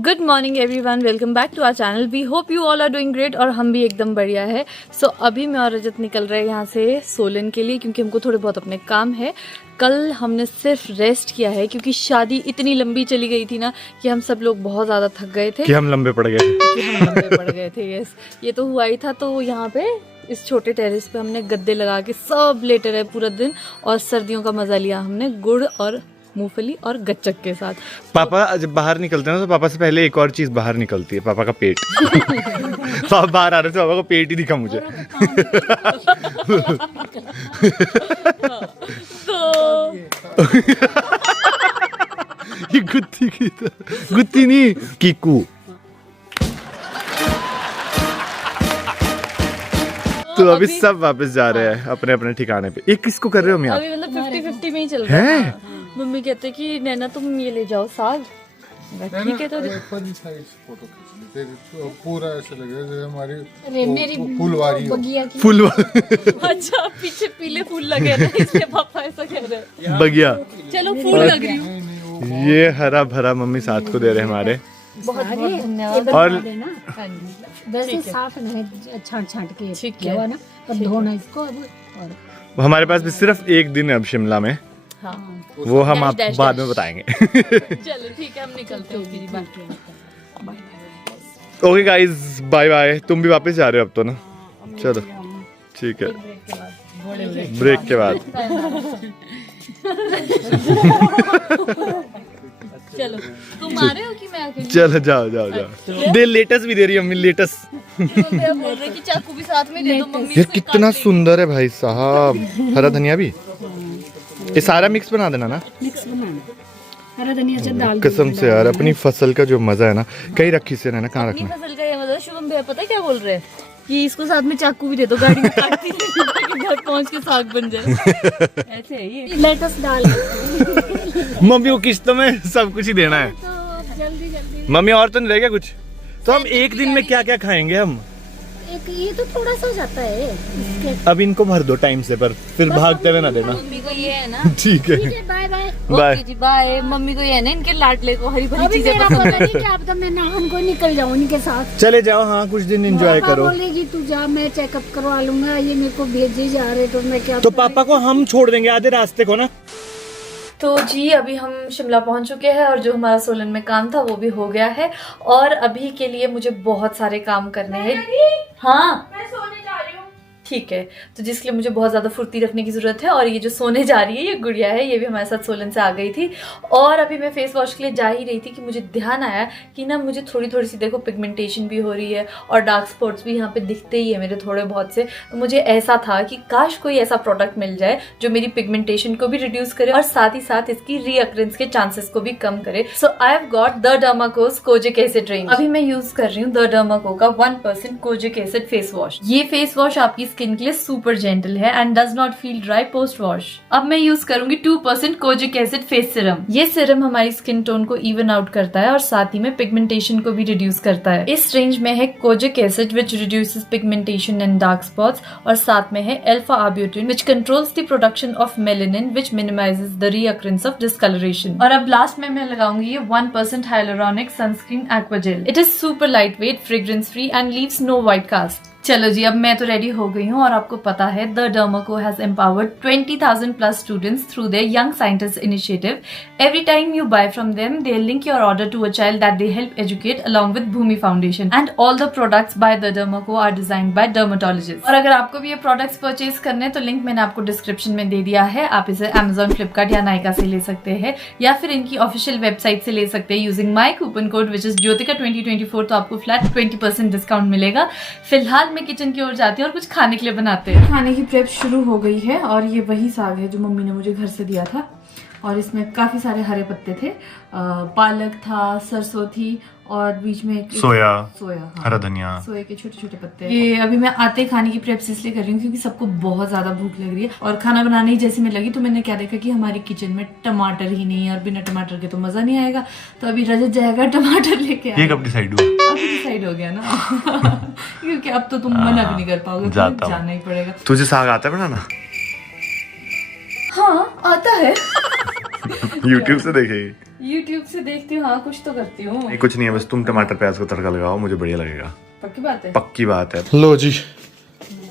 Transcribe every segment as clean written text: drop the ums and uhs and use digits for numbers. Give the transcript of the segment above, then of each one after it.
Good morning everyone, welcome back to our channel. We hope you all are doing great और हम भी एकदम बढ़िया है। सो अभी मैं और रजत निकल रहे हैं यहाँ से सोलन के लिए, क्योंकि हमको थोड़े बहुत अपने काम है। कल हमने सिर्फ रेस्ट किया है क्योंकि शादी इतनी लंबी चली गई थी ना कि हम सब लोग बहुत ज़्यादा थक गए थे कि हम लंबे पड़ गए थे। यस, ये तो हुआ ही था। तो यहाँ पे इस छोटे टेरेस पे हमने गद्दे लगा के सब लेटे रहे पूरा दिन और सर्दियों का मजा लिया हमने गुड़ और मूंगफली और गच्चक के साथ। पापा जब बाहर निकलते हैं ना तो पापा से पहले एक और चीज बाहर निकलती है, पापा का पेट। पापा बाहर आ रहे थे, पापा का पेट ही दिखा मुझे। तो ये गुत्ती की गुत्ती नहीं, कीकू। तो अभी सब वापस जा रहे हैं अपने अपने ठिकाने पे। एक किसको कर रहे हो मैं? अभी मतलब 50-50 में ही चल रहा है। मम्मी कहते कि नैना तुम ये ले जाओ साग। ठीक है, तो फोटो खींचनी पूरा ऐसा लगेगा जैसे हमारी फुलवारी फुल अच्छा, पीछे पीले फूल लगे हैं इसलिए पापा ऐसा कह रहे हैं। बगिया। चलो फूल लग रही हूँ। ये हरा भरा मम्मी साथ को दे रहे हैं हमारे। बहुत बहुत धन्यवाद। और वैसे साफ नहीं, छांट के किया हुआ ना, पर धोना इसको अब। और हमारे पास भी सिर्फ एक दिन है अब शिमला में। हाँ, वो हम आप बाद में बताएंगे। चलो ठीक है, हम निकलते हैं। Okay guys, bye bye. तुम भी वापस जा रहे हो अब तो ना? चलो ठीक है, ब्रेक के बाद। चलो, तुम आ रहे हो कि मैं अकेली? चलो जाओ जाओ जाओ। दे लेटस भी दे रही है मम्मी, लेटस। मैं बोल रही कि चाकू भी साथ में दे दो मम्मी। ये कितना सुंदर है भाई साहब। हरा धनिया भी, ये सारा मिक्स बना देना ना। मिक्स बनाना, हरा धनिया से दाल। कसम से यार, अपनी फसल का जो मजा है ना, कहीं रखी से रहना, कहाँ अपनी रखना। फसल का ये मजा। शुभम भैया पता है क्या बोल रहे हैं कि इसको साथ में चाकू भी दे दो, गाड़ी में काटती ताकि घर पहुंच के साग बन जाए। ऐसे है ये। लेटस डाल मम्मी को किस्तों में सब कुछ ही देना है। तो जल्दी मम्मी और तो नहीं रह गया कुछ? तो हम एक दिन में क्या क्या खाएंगे हम? एक ये तो थोड़ा सा हो जाता है इसके। अब इनको भर दो टाइम से, पर फिर भागते हुए ना देना। मम्मी को ये है ना। ठीक है, बाय बाय बाय। ओके जी, बाय। मम्मी को ये है ना, इनके लाडले को हरी भरी अभी चीजें मेरा पसंद पता है। नहीं क्या पता, मैं नाम को निकल जाऊँ इनके साथ। चले जाओ, हाँ कुछ दिन एंजॉय पापा करो। बोलेगी तू जा, मैं चेकअप करवा लूंगा, ये मेरे को भेजे जा रहे तो मैं क्या। तो पापा को हम छोड़ देंगे आधे रास्ते को ना। तो जी अभी हम शिमला पहुंच चुके हैं और जो हमारा सोलन में काम था वो भी हो गया है। और अभी के लिए मुझे बहुत सारे काम करने हैं। हाँ, मैं सोने जा रही हूँ। ठीक है, तो जिसके लिए मुझे बहुत ज़्यादा फुर्ती रखने की ज़रूरत है। और ये जो सोने जा रही है ये गुड़िया है, ये भी हमारे साथ सोलन से आ गई थी। और अभी मैं फेस वॉश के लिए जा ही रही थी कि मुझे ध्यान आया कि ना मुझे थोड़ी थोड़ी सी देखो पिगमेंटेशन भी हो रही है और डार्क स्पॉट्स भी यहाँ पे दिखते ही है मेरे थोड़े बहुत से। तो मुझे ऐसा था कि काश कोई ऐसा प्रोडक्ट मिल जाए जो मेरी पिगमेंटेशन को भी रिड्यूस करे और साथ ही साथ इसकी रीअकरेंस के चांसेस को भी कम करे। So I have got the Dermacos kojic acid range. अभी मैं यूज कर रही हूँ द डर्माको का 1% कोजिक एसिड फेस वॉश। ये फेस वॉश आपकी स्किन के लिए सुपर जेंटल है and does not feel dry post wash. अब मैं यूज करूंगी 2% कोजिक एसिड फेस सीरम। ये सीरम हमारी स्किन टोन को इवन आउट करता है और साथ ही में पिगमेंटेशन को भी रिड्यूस करता है। इस रेंज में है kojic acid which reduces pigmentation and dark spots और साथ में है alpha arbutin which controls the production of melanin which minimises the reoccurrence of discolouration. और अब लास्ट में मैं लगाऊंगी ये 1% hyaluronic sunscreen aqua gel. It is super lightweight, fragrance free and leaves no white cast. चलो जी, अब मैं तो रेडी हो गई हूँ और आपको पता है the Derma Co has empowered 20,000 plus students through their young scientist initiative. Every time you buy from them they link your order to a child that they help educate along with Bhumi foundation and all the products by the Derma Co are designed by dermatologist. और अगर आपको भी ये products purchase करने तो link मैंने आपको description में दे दिया है। आप इसे Amazon, फ्लिपकार्ट या नायका से ले सकते हैं या फिर इनकी ऑफिशियल वेबसाइट से ले सकते हैं using my coupon code which is Jyotika 2024। तो आपको फ्लैट 20% डिस्काउंट मिलेगा। फिलहाल मैं किचन की ओर जाती हूँ और कुछ खाने के लिए बनाते हैं। खाने की प्रेप शुरू हो गई है और ये वही साग है जो मम्मी ने मुझे घर से दिया था और इसमें काफी सारे हरे पत्ते थे। पालक था, सरसों थी और बीच में सोया, हाँ, हरा धनिया, सोया के छोटे छोटे पत्ते। ये अभी मैं आते खाने की प्रेप्स इसलिए कर रही हूँ क्योंकि सबको बहुत ज्यादा भूख लग रही है और खाना बनाने ही जैसे मैं लगी तो मैंने क्या देखा कि हमारी किचन में टमाटर ही नहीं है और बिना टमाटर के तो मजा नहीं आएगा। तो अभी रजत जाएगा टमाटर लेके। ये कब डिसाइड हुआ? अब डिसाइड हो गया ना क्योंकि अब तो तुम मना भी नहीं कर पाओगे, तो जाना ही पड़ेगा। तुझे साग आता है बनाना? हाँ आता है। YouTube से देखेगी। YouTube से देखती हूँ, हाँ कुछ तो करती हूँ। नहीं कुछ नहीं है, बस तुम टमाटर प्याज को तड़का लगाओ, मुझे बढ़िया लगेगा। पक्की बात है। पक्की बात है। लो जी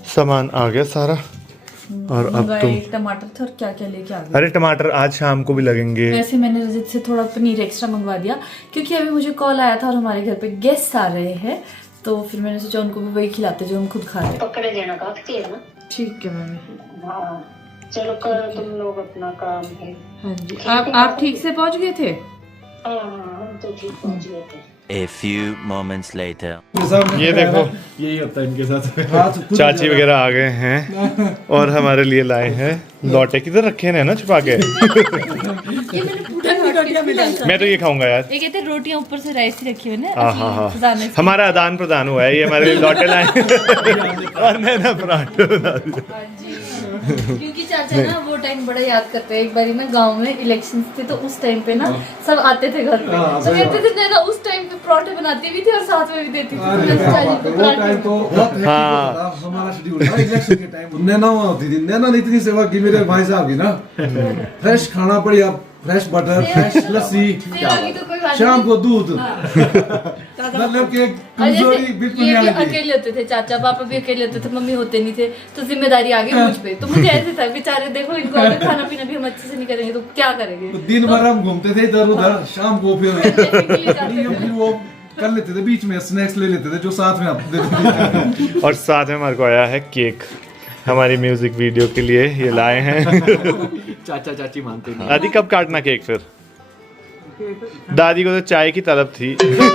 सामान आ गया सारा, और अब तुम टमाटर थे और क्या क्या लेके आ गए। अरे टमाटर आज शाम को भी लगेंगे। वैसे मैंने रजत से थोड़ा पनीर एक्स्ट्रा मंगवा दिया क्योंकि अभी मुझे कॉल आया था और हमारे घर पे गेस्ट आ रहे हैं, तो फिर मैंने सोचा उनको भी वही खिलाते जो हम खुद खा रहे हैं। पकड़े देना काफी है ना। ठीक है मम्मी। हाँ चलो करो तुम लोग अपना काम है। हाँ जी। आप ठीक से पहुंच गए थे? हाँ हम तो ठीक पहुंच गए थे। A few moments later. ये देखो यही होता है इनके साथ। चाची वगैरह आ गए हैं और हमारे लिए लाए हैं लौटे। किधर रखे हैं ना छुपा के? मैं तो ये खाऊंगा यार। ये कहते रोटियां ऊपर से राइस ही रखी हुई है हाँ हाँ हाँ, हमारा आदान प्रदान हुआ है, ये हमारे लिए लौटे लाए और नैना पराठे बना दिए। क्योंकि चाचा ना वो टाइम बड़ा याद करते हैं। एक बारी ना गांव में इलेक्शंस थे तो उस टाइम पे ना सब आते थे घर पे, तो कहते थे नैना उस टाइम पे पराठे बनाती भी थी और साथ में भी देती थी। वो टाइम तो बहुत हेक्टिक होता था हमारा शेड्यूल था इलेक्शन के टाइम। नैना वहाँ होती थी, नैना ने इतनी सेवा की मेरे भाई साहब की ना। फ्रेश खाना बढ़िया, फ्रेश बटर, फ्रेश लस्सी, शाम को दूध, मतलब कि कमजोरी बिल्कुल नहीं आई थी। अकेले होते थे चाचा, पापा भी अकेले होते थे, मम्मी होते नहीं थे, तो जिम्मेदारी आ गई मुझ पे। तो मुझे ऐसे था बेचारे देखो इनको अगर खाना पीना भी हम अच्छे से नहीं करेंगे तो क्या करेंगे। तो दिन भर हम घूमते थे इधर उधर, शाम को फिर वो कर लेते थे, बीच में स्नैक्स ले लेते थे जो साथ में आप देते थे। और साथ में हमारे को आया है केक हमारी म्यूजिक वीडियो के लिए, ये लाए हैं। चाचा चाची मानते नहीं। दादी कब काटना केक फिर? दादी को तो चाय की तलब थी। फ्रेश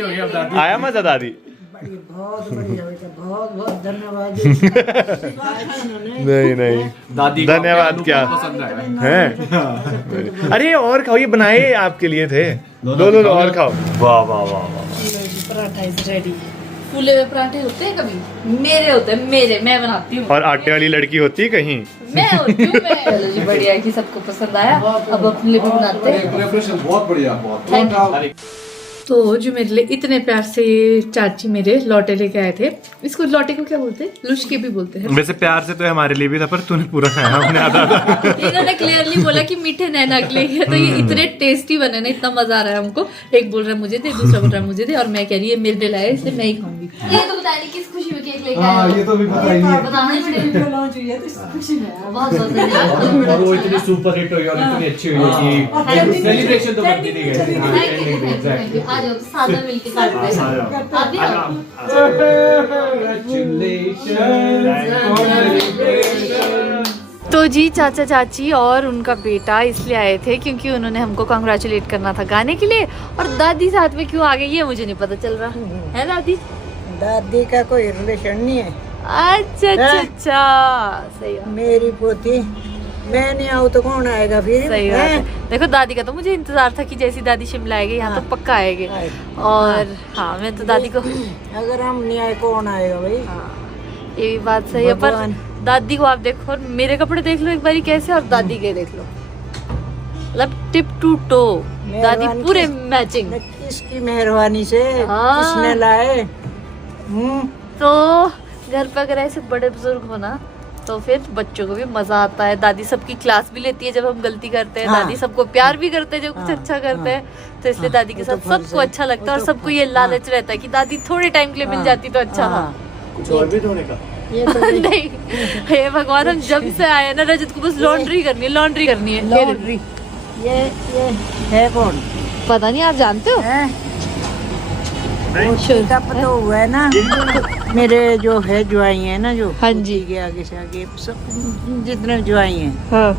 हो गया अब दादी। आया मजा दादी? बहुत बढ़िया बेटा, बहुत बहुत धन्यवाद। नहीं नहीं दादी धन्यवाद क्या पसंद आया है। अरे और खाओ, ये बनाए आपके लिए थे। लो और खाओ। वाह वाह वाह वाह। Paratha is ready. फूले हुए पराठे होते हैं कभी? मेरे होते हैं, मेरे मैं बनाती हूँ। और आटे वाली लड़की होती है कहीं? मैं होती हूँ मैं। चलो जी बढ़िया है कि सबको पसंद आया। अब अपने लिए भी बनाते हैं। प्रिपरेशन बहुत बढ़िया, बहुत। तो जो मेरे लिए इतने प्यार से चाची मेरे लौटे लेके आए थे, इसको लौटे को क्या बोलते हैं? लुचके भी बोलते हैं। वैसे प्यार से तो हमारे लिए भी था, पर तूने पूरा खाया, हमने आधा आधा। इन्होंने क्लियरली बोला कि मीठे नैना के लिए, तो ये इतने टेस्टी बने ना, इतना मजा आ रहा है हमको। एक बोल रहा है मुझे दे, दूसरा बोल रहा है मुझे दे, और मैं कह रही है मेरे लिए लाए, इसलिए मैं ही खाऊंगी। ये तो बता रही किस खुशी में केक लेके आए? हाँ ये तो भी पता ही है। बताना ही पड़ेगा। लॉन्च हुई है तो इस खुशी में बहुत बहुत धन्यवाद। और वो इतनी सुपर हिट हुई और इतनी अच्छी हुई है कि सेलिब्रेशन तो करती थी गई। आ जाओ साथ में मिलके खाते हैं। आप भी आओ। तो जी चाचा चाची और उनका बेटा इसलिए आए थे क्योंकि उन्होंने हमको कांग्रेचुलेट करना था गाने के लिए, और दादी साथ में क्यों आ गई ये मुझे नहीं पता चल रहा है। दादी दादी का कोई रिलेशन नहीं है। अच्छा अच्छा अच्छा, सही बात। मेरी पोती, मैं नहीं आऊँ तो कौन आएगा फिर? सही बात है। देखो दादी का तो मुझे इंतजार था कि जैसी दादी शिमला आएगी यहाँ तो पक्का आएंगे। और हाँ मैं तो दादी को, अगर हम नहीं आए कौन आएगा भाई? ये भी बात सही है, पर दादी को आप देखो, और मेरे कपड़े देख लो एक बारी कैसे, और दादी के देख लो, मतलब टिप टू टो दादी पूरे मैचिंग। किसकी मेहरबानी से किसने लाए? तो घर पे अगर ऐसे बड़े बुजुर्ग हो ना तो फिर बच्चों को भी मजा आता है। दादी सबकी क्लास भी लेती है जब हम गलती करते हैं। दादी सबको प्यार भी करते हैं जब कुछ अच्छा करते हैं, तो इसलिए दादी के साथ सबको अच्छा लगता है, और सबको ये लालच रहता है कि दादी थोड़े टाइम के लिए मिल जाती तो अच्छा था। कुछ और भी धोने का नहीं हे भगवान, हम जब से आए ना रजत को बस लॉन्ड्री करनी है, लॉन्ड्री करनी है। लॉन्ड्री ये है कौन? पता नहीं, आप जानते हो? छोटा पता हुआ है ना। मेरे जो है जुआई है ना, जो हाँ जी के आगे से आगे सब जितने जुआई हैं। हाँ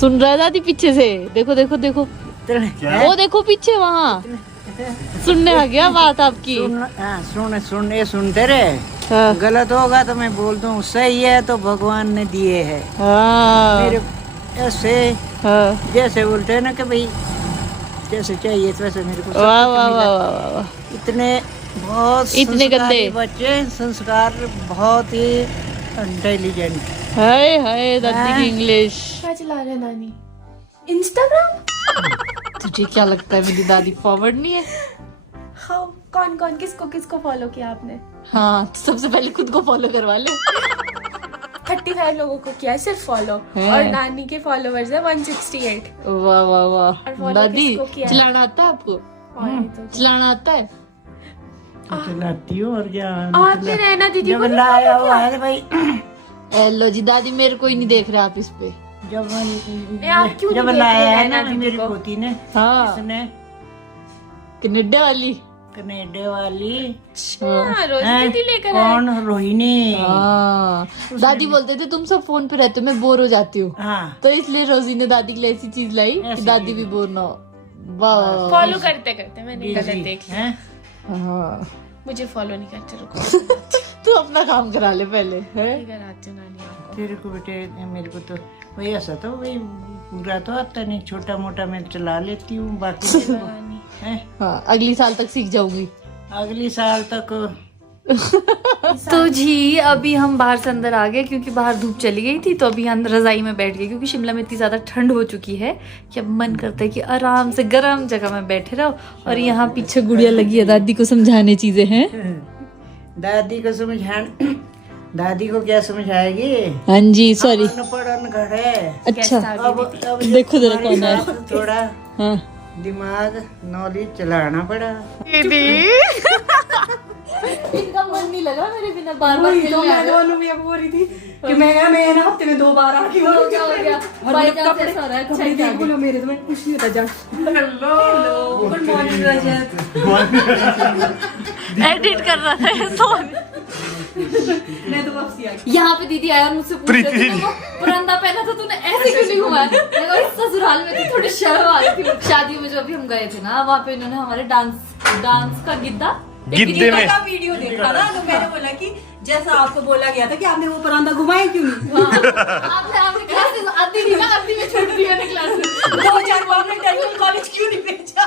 सुन रहा है दादी पीछे से, देखो देखो देखो वो देखो पीछे वहाँ सुनने आ गया बात आपकी। सुन ये सुनते रहे। हाँ। गलत होगा तो मैं बोल दूं, सही है तो भगवान ने दिए है। हाँ। मेरे ऐसे हाँ। जैसे बोलते हैं ना कि भाई जैसे चाहिए वैसे मेरे को सब वाह कुछ वाह मिला। वाह वाह वाह। इतने बहुत इतने गंदे बच्चे, संस्कार बहुत ही इंटेलिजेंट। हाय हाय दादी की इंग्लिश। क्या चला रहे हैं नानी? इंस्टाग्राम? तुझे क्या लगता है मेरी दादी फॉरवर्ड नहीं है? हाँ, कौन कौन किसको किसको फॉलो किया आपने? हाँ तो सबसे पहले खुद को फॉलो करवा ले। 185 लोगों को किया है सिर्फ फॉलो, और नानी के फॉलोवर्स है 168। वाह वाह और वाह। follow दादी किसको किया है? चलाना आता है आपको? चलाना आता है? चलाती हूँ और क्या। आपने नैना दीदी जब को लाया हुआ है भाई, लो जी दादी, मेरे को ही नहीं देख रहे आप इस पे। जब आप क्यों जब नहीं देख लाया रहे है ना नैना दीदी मेरी को? पोती ने, हाँ, उसने कनाडा वाली। कनेडा वाली। हाँ, रोजी दीदी लेकर आए। कौन? रोहिणी। हाँ, दादी बोलते थे तुम सब फोन पे रहते हो, मैं बोर हो जाती हूँ, हाँ, तो इसलिए रोजी ने दादी के लिए ऐसी चीज लाई कि ऐसी दादी भी बोर ना हो। वाह। फॉलो करते करते मैंने गलत देख लिया। हैं? हाँ, मुझे फॉलो नहीं करते, रुको तू अपना काम करा ले पहले है। कराती हूँ नानी आपको। तेरे को बेटे, मेरे को तो वही ऐसा तो वही पूरा तो आता नहीं, छोटा मोटा मैं चला लेती हूँ, बाकी नानी हैं? हाँ, अगली साल तक सीख जाऊंगी। अगली साल तक। तो जी अभी हम बाहर से अंदर आ गए क्योंकि बाहर धूप चली गई थी, तो अभी अंदर रजाई में बैठ गए क्योंकि शिमला में इतनी ज़्यादा ठंड हो चुकी है कि अब मन करता है कि आराम से गर्म जगह में बैठे रहो। और यहाँ पीछे गुड़िया लगी है दादी को समझाने चीजें हैं। दादी को दादी को क्या समझाएगी? हाँ जी, सॉरी। अनपढ़ अनगढ़ है। अच्छा, अब देखो जरा कौन है। थोड़ा हाँ दिमाग नॉलेज चलाना पड़ा। इनका मन नहीं लगा मेरे बिना, बार बार खेलने आ गए। बोल रही थी कि मैं ना हफ्ते में 2 बार आ गई। हो गया भाई का कैसा हो रहा है? अच्छा ही क्या बोलो मेरे तो मैंने कुछ नहीं होता। जा हेलो, गुड मॉर्निंग रजत। एडिट कर रहा था मैं तो वापसी आ गई। यहाँ पे दीदी आया और मुझसे पूछ रही थी परंदा पहना था तूने, ऐसे क्यों नहीं घुमाया? मैं कहा, इस ससुराल में तो थोड़ी शर्म आ रही थी। शादियों में जो अभी हम गए थे ना, वहाँ पे इन्होंने हमारे डांस का गिद्दे में का वीडियो देखा ना, तो मैंने बोला कि जैसा आपको बोला गया था कि आपने वो परांदा घुमाया क्यों नहीं? आपने क्लासेस आती थी ना, आती में छोड़ दी मैंने क्लास में। 2000 को आपने डेंटल कॉलेज क्यों नहीं भेजा?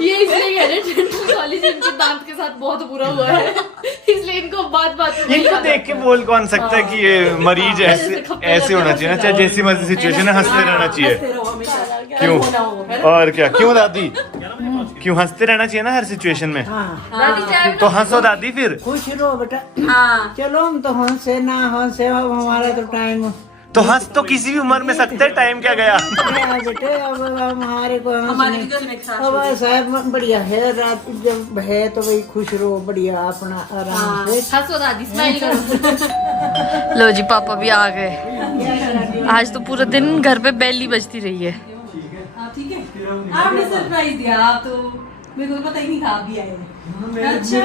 ये इसलिए कह रहे डेंटल कॉलेज इनके दांत के साथ बहुत बुरा हुआ है, इसलिए इनको बात में इनको देख के बोल कौन सकता है कि ये मरीज ऐसे होना चाहिए ना, चाहे जैसी मर्जी सिचुएशन है हंसते रहना चाहिए। क्यों? और क्या? क्यों दादी? क्यों हंसते रहना चाहिए ना हर सिचुएशन में? तो हंसो दादी फिर। खुश रहो बेटा। हाँ, चलो हम तो हंसे ना हंसे, अब हमारा तो टाइम। तो हंस तो किसी भी उम्र में सकते हैं, टाइम क्या गया? बेटे अब हमारे को अब ऐसा है, बढ़िया है। रात जब है तो भाई खुश रहो, बढ़िया अपना आराम से। हंसो दादी, स्माइल करो। लो जी पापा भी आ गए। आज तो पूरा दिन घर पे बेल ही बजती रही है। ठीक है, आपने सरप्राइज दिया, आप तो मेरे को पता ही नहीं था आप भी आए। अच्छा।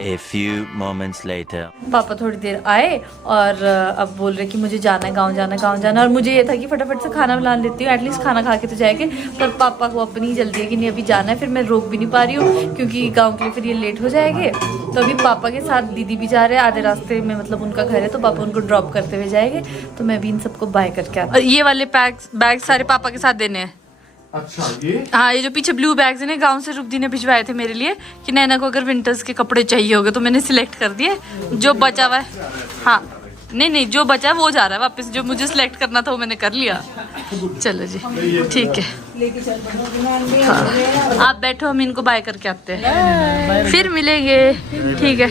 A few moments later. पापा थोड़ी देर आए और अब बोल रहे कि मुझे जाना है, गांव जाना है। और मुझे ये था कि फटाफट से खाना बना लेती हूँ, एटलीस्ट खाना खा के तो जाएंगे। पर पापा को अपनी जल्दी है कि नहीं अभी जाना है, फिर मैं रोक भी नहीं पा रही हूँ क्योंकि गांव के लिए फिर ये लेट हो जाएंगे। तो अभी पापा के साथ दीदी भी जा रहे हैं, आधे रास्ते में मतलब उनका घर है, तो पापा उनको ड्रॉप करते हुए जाएंगे। तो मैं भी इन सबको बाय करके और ये वाले बैग सारे पापा के साथ देने हैं। अच्छा, ये हाँ, ये जो पीछे ब्लू बैग्स हैं गांव से रुपदी ने भिजवाए थे मेरे लिए कि नैना को अगर विंटर्स के कपड़े चाहिए होंगे, तो मैंने सिलेक्ट कर दिए। जो बचा हुआ है, हाँ नहीं जो बचा है वो जा रहा है वापस, जो मुझे सिलेक्ट करना था वो मैंने कर लिया। चलो जी ठीक है, हाँ, आप बैठो, हम इनको बाय करके आते हैं, फिर मिलेंगे। ठीक है,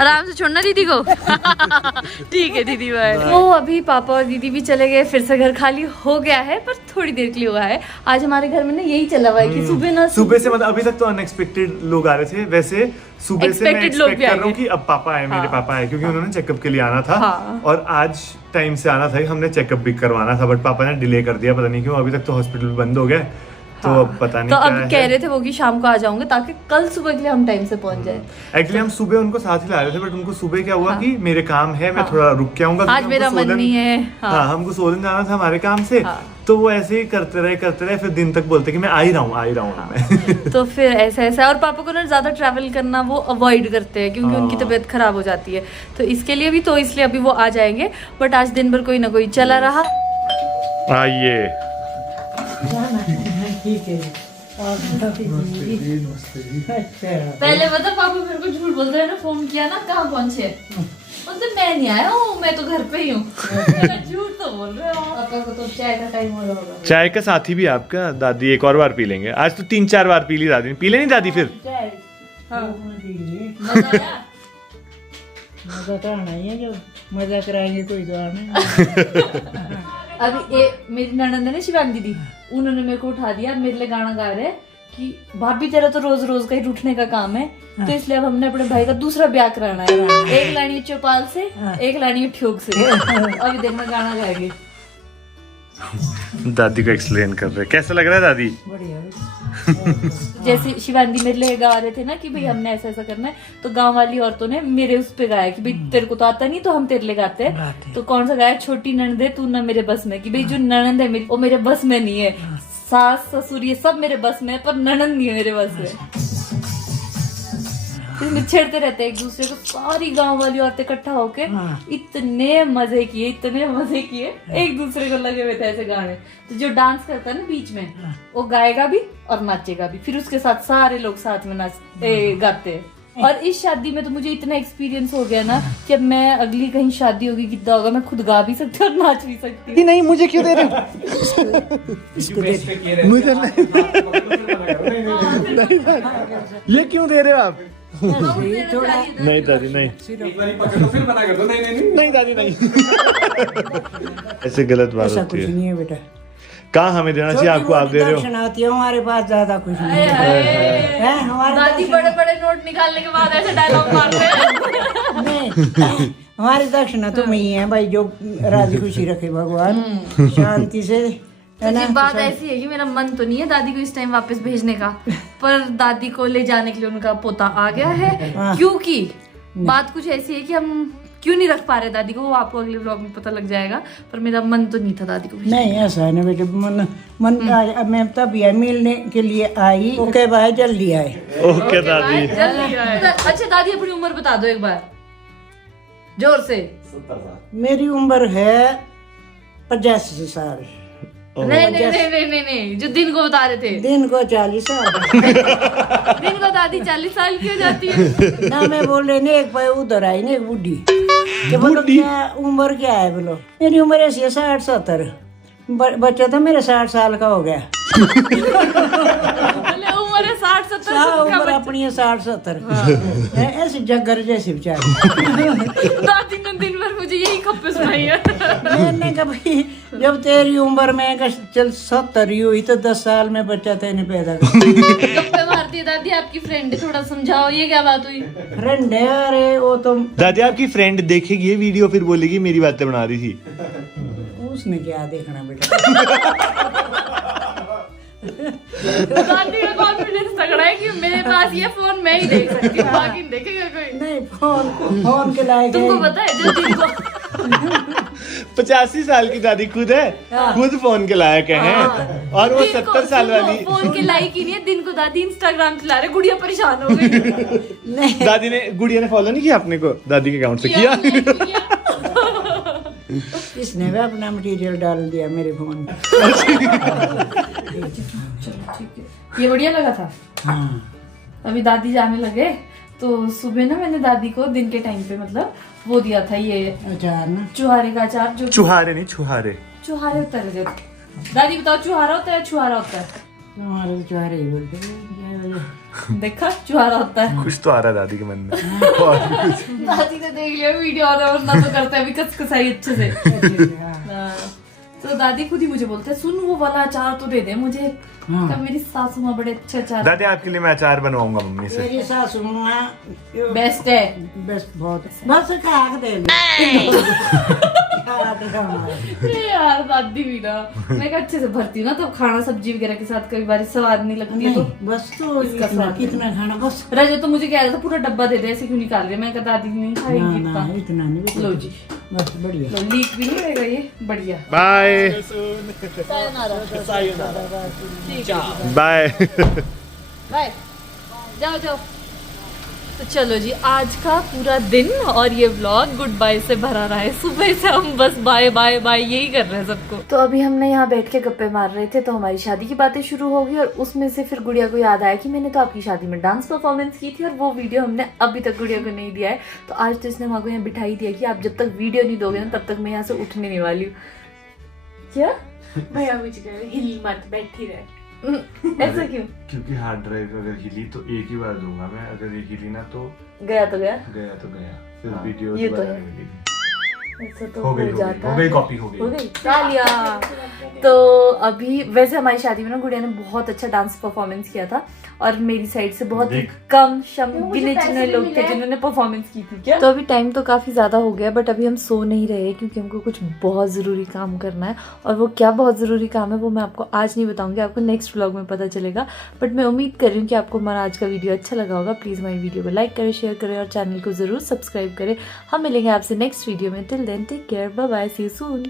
आराम से छोड़ना दीदी को। ठीक है दीदी बाय। तो अभी पापा और दीदी भी चले गए, फिर से घर खाली हो गया है, पर थोड़ी देर के लिए हुआ है। आज हमारे घर में ना यही चला हुआ है कि सुबह से मतलब अभी तक तो अनएक्सपेक्टेड लोग आ रहे थे, वैसे सुबह से मैं एक्सपेक्ट कर रहा हूँ कि अब पापा आए, मेरे पापा आए, क्योंकि उन्होंने चेकअप के लिए आना था। और आज टाइम से आना था, हमने चेकअप भी करवाना था, बट पापा ने डिले कर दिया, पता नहीं क्यों। अभी तक तो हॉस्पिटल बंद हो गया, तो अब पता नहीं। तो अब कह रहे थे वो कि शाम को आ जाऊंगे ताकि कल सुबह के लिए हम टाइम से पहुंच जाए। एक्चुअली हम सुबह उनको साथ ही ला रहे थे, बट उनको सुबह क्या हुआ कि मेरे काम है, मैं थोड़ा रुक के आऊंगा, आज मेरा मन नहीं है। हाँ, हमको सोलन जाना था हमारे काम से। तो वो ऐसे ही करते रहे, फिर दिन तक बोलते कि मैं आ ही रहा हूँ। तो फिर ऐसा और पापा को ना ज्यादा ट्रैवल करना वो अवॉइड करते हैं क्योंकि उनकी तबीयत खराब हो जाती है, तो इसके लिए भी, तो इसलिए अभी वो आ जाएंगे। बट आज दिन भर कोई ना कोई चला रहा। आइए, ठीक है। पहले मतलब पापा मेरे को झूठ बोलते हैं ना, फोन किया ना कहाँ पहुँचे, मतलब मैं नहीं आया हूँ, मैं तो घर पे ही हूँ। झूठ तो बोल रहे हो। पापा को तो चाय का टाइम हो रहा होगा। चाय का साथी भी आपका दादी एक और बार पी लेंगे। आज तो 3-4 बार पी ली दादी, पी लेनी दादी फिर। मजा तो आना ही है, जो मजा कराएंगे कोई तो आना। अभी मेरी ननद है ना शिवानी दीदी, उन्होंने मेरे को उठा दिया, मेरे लिए गाना गा रहे कि भाभी तेरा तो रोज रोज का ही उठने का काम है, तो इसलिए अब हमने अपने भाई का दूसरा ब्याह कराना है। एक लानी है चौपाल से, एक लानी है ठ्योक से। अभी देखना गाना गाएंगे। दादी को एक्सप्लेन कर रहे, कैसा लग रहा है दादी? बढ़िया। जैसे शिवानी मेरे लिए गा रहे थे ना कि भाई हमने ऐसा ऐसा करना है, तो गांव वाली औरतों ने मेरे उस पे गाया कि भाई तेरे को तो आता नहीं, तो हम तेरे लिए गाते हैं। तो कौन सा गाया? छोटी ननद है तू ना मेरे बस में, कि भाई जो ननद है मेरी वो मेरे बस में नहीं है, सास ससुर ये सब मेरे बस में है, पर ननद नहीं है मेरे बस में। इसमें छेड़ते रहते हैं एक दूसरे को, सारी गांव वाली औरतें इकट्ठा होके इतने मजे किए, एक दूसरे को लगे हुए थे ऐसे गाने। तो जो डांस करता है ना बीच में, वो गाएगा भी और नाचेगा भी, फिर उसके साथ सारे लोग साथ में गाते हैं। और इस शादी में तो मुझे इतना एक्सपीरियंस हो गया ना कि अब मैं अगली कहीं शादी होगी, कितना होगा, मैं खुद गा भी सकती हूँ और नाच भी सकती हूँ। नहीं, मुझे क्यों दे रहे हो? मुझे ये क्यों दे रहे हो आप? नहीं दादी नहीं, नहीं दादी नहीं, ऐसे गलत बात ऐसा होती कुछ है। नहीं है बेटा। कहाँ हमें देना चाहिए आपको, आप दे रहे हो। दक्षिण आती है हमारे पास, ज्यादा कुछ नहीं है। हमारे दादी बड़े बड़े नोट निकालने के बाद ऐसे डायलॉग मारते हैं। नहीं, हमारी दक्षिणा तो वही है भाई, जो राजी खुशी रखे भगवान, शांति से, है ना। बात ऐसी है कि मेरा मन तो नहीं है दादी को इस टाइम वापस भेजने का, पर दादी को ले जाने के लिए उनका पोता आ गया है। क्योंकि बात कुछ ऐसी है कि हम क्यों नहीं रख पा रहे दादी को, वो आपको अगले व्लॉग में पता लग जाएगा, पर मेरा मन तो नहीं था दादी को भेजने। नहीं ऐसा है ना बेटे, मन आज मैं तब यह मिलने के लिए आई। ओके भाई, जल्दी आए। ओके दादी। जल्दी आए। अच्छा दादी अपनी उम्र बता दो एक बार जोर से। मेरी उम्र है 85 साल। नहीं, जो दिन को बता रहे थे। दिन को 40 साल। दिन को दादी 40 साल की हो जाती है ना। मैं बोल रही नहीं, एक भाई उधर आई ना, एक बुढ़ी, कि बोलो क्या उम्र क्या है? बोलो मेरी उम्र ऐसी है 60-70। बच्चा तो मेरे 60 साल का हो गया। उम्र है 60-70। उम्र अपनी है 60-70। ऐसी जग्गर जैसी बेचारी। दादी ने दिन भर मुझे यही खप्पे सुनाई है। मैंने कहा भाई, जब तेरी उम्र में चल 70 ही हुई, तो 10 साल में बच्चा तेने पैदा कर। गप्पे मारती है दादी, आपकी फ्रेंड है, थोड़ा समझाओ ये क्या बात हुई? फ्रेंड है? अरे वो तो दादी आपकी फ्रेंड देखेगी ये वीडियो, फिर बोलेगी मेरी बातें बना रही थी। उसने क्या देखना बेटा। दादी का कॉन्फिडेंस तगड़ा है कि मेरे पास ये फोन मैं ही देख सकती हूँ, बाकी देखेगा कोई नहीं। फोन के लायक तुमको पता है जो दिन को 85 साल की दादी खुद है, खुद फोन के लायक है। और वो 70 साल वाली फोन के लायक ही नहीं है। दिन को दादी इंस्टाग्राम चला रहे, गुड़िया परेशान हो गई। दादी ने, गुड़िया ने फॉलो नहीं किया अपने को, दादी के अकाउंट से किया। इसने भी अपना मटेरियल डाल दिया मेरे फोन। ये बढ़िया लगा था। हाँ। अभी दादी जाने लगे तो सुबह ना मैंने दादी को दिन के टाइम पे मतलब वो दिया था, ये अचार ना, चुहारे का अचार। जो चुहारे नहीं, छुहारे। चुहारे होता है। दादी बताओ, चुहारा होता है छुहारा होता है? हमारे तो चुहारे ही बोलते हैं। देखा, चुहारा होता है। कुछ तो आ रहा है दादी के मन में। दादी ने देख लिया वीडियो और वरना तो करते अभी कस-कसाई अच्छे से। हाँ। तो दादी खुद ही मुझे बोलते हैं, सुन वो वाला अचार तो दे दे मुझे। तब मेरी सासू माँ बड़े अच्छे अचार। दादी आपके लिए मैं अचार बनवाऊंगा मम्मी से। मेरी सासू माँ बेस्ट है। बेस्ट बहुत। बस कहा दे यार दादी भी ना, मैं अच्छे से भरती हूँ ना, तो खाना सब्जी वगैरह के साथ कई बार स्वाद नहीं लगती है, तो बस तो कितना खाना बस। रजो तो मुझे कह रहा था पूरा डब्बा दे दे, ऐसे क्यों निकाल रहे? मैं कहा दादी नहीं खाएगी इतना नहीं। लो जी, बस बढ़िया। लो लीक भी नहीं रहेगा ये, बढ़िया। बाय बाय बाय, जाओ जाओ। तो चलो जी, आज का पूरा दिन और ये व्लॉग गुड बाय से भरा रहा है। सुबह से हम बस बाय बाय बाय यही कर रहे हैं सबको। तो अभी हमने यहाँ बैठ के गप्पे मार रहे थे, तो हमारी शादी की बातें शुरू हो गई और उसमें से फिर गुड़िया को याद आया कि मैंने तो आपकी शादी में डांस परफॉर्मेंस की थी और वो वीडियो हमने अभी तक गुड़िया को नहीं दिया है। तो आज तो इसने वहाँ को यहाँ बिठाई दिया कि आप जब तक वीडियो नहीं दोगे ना तब तक मैं यहाँ से उठने नहीं वाली हूँ। क्या भैया मुझे हिल मत, बैठी रहे। ऐसा क्यों? क्योंकि हार्ड ड्राइव अगर हिली तो एक ही बार दूंगा मैं, अगर ये हिली ना तो गया तो गया। गया तो गया। फिर वीडियो ये तो दोबारा है। मिलेगी। ऐसा तो हो गई जाता हो है। गई कॉपी हो हो गई। गई तालिया। तो अभी वैसे हमारी शादी में ना गुड़िया ने बहुत अच्छा डांस परफॉर्मेंस किया था और मेरी साइड से बहुत देख। कम गिने चुने लोग थे जिन्होंने परफॉर्मेंस की थी। क्या तो अभी टाइम तो काफी ज्यादा हो गया बट अभी हम सो नहीं रहे क्योंकि हमको कुछ बहुत जरूरी काम करना है और वो क्या बहुत जरूरी काम है वो मैं आपको आज नहीं बताऊंगी, आपको नेक्स्ट व्लॉग में पता चलेगा। बट मैं उम्मीद कर रही हूँ कि आपको हमारा आज का वीडियो अच्छा लगा होगा। प्लीज हमारी वीडियो को लाइक करें, शेयर करें और चैनल को जरूर सब्सक्राइब करें। हम मिलेंगे आपसे नेक्स्ट वीडियो में। Till then take care, bye bye, see you soon.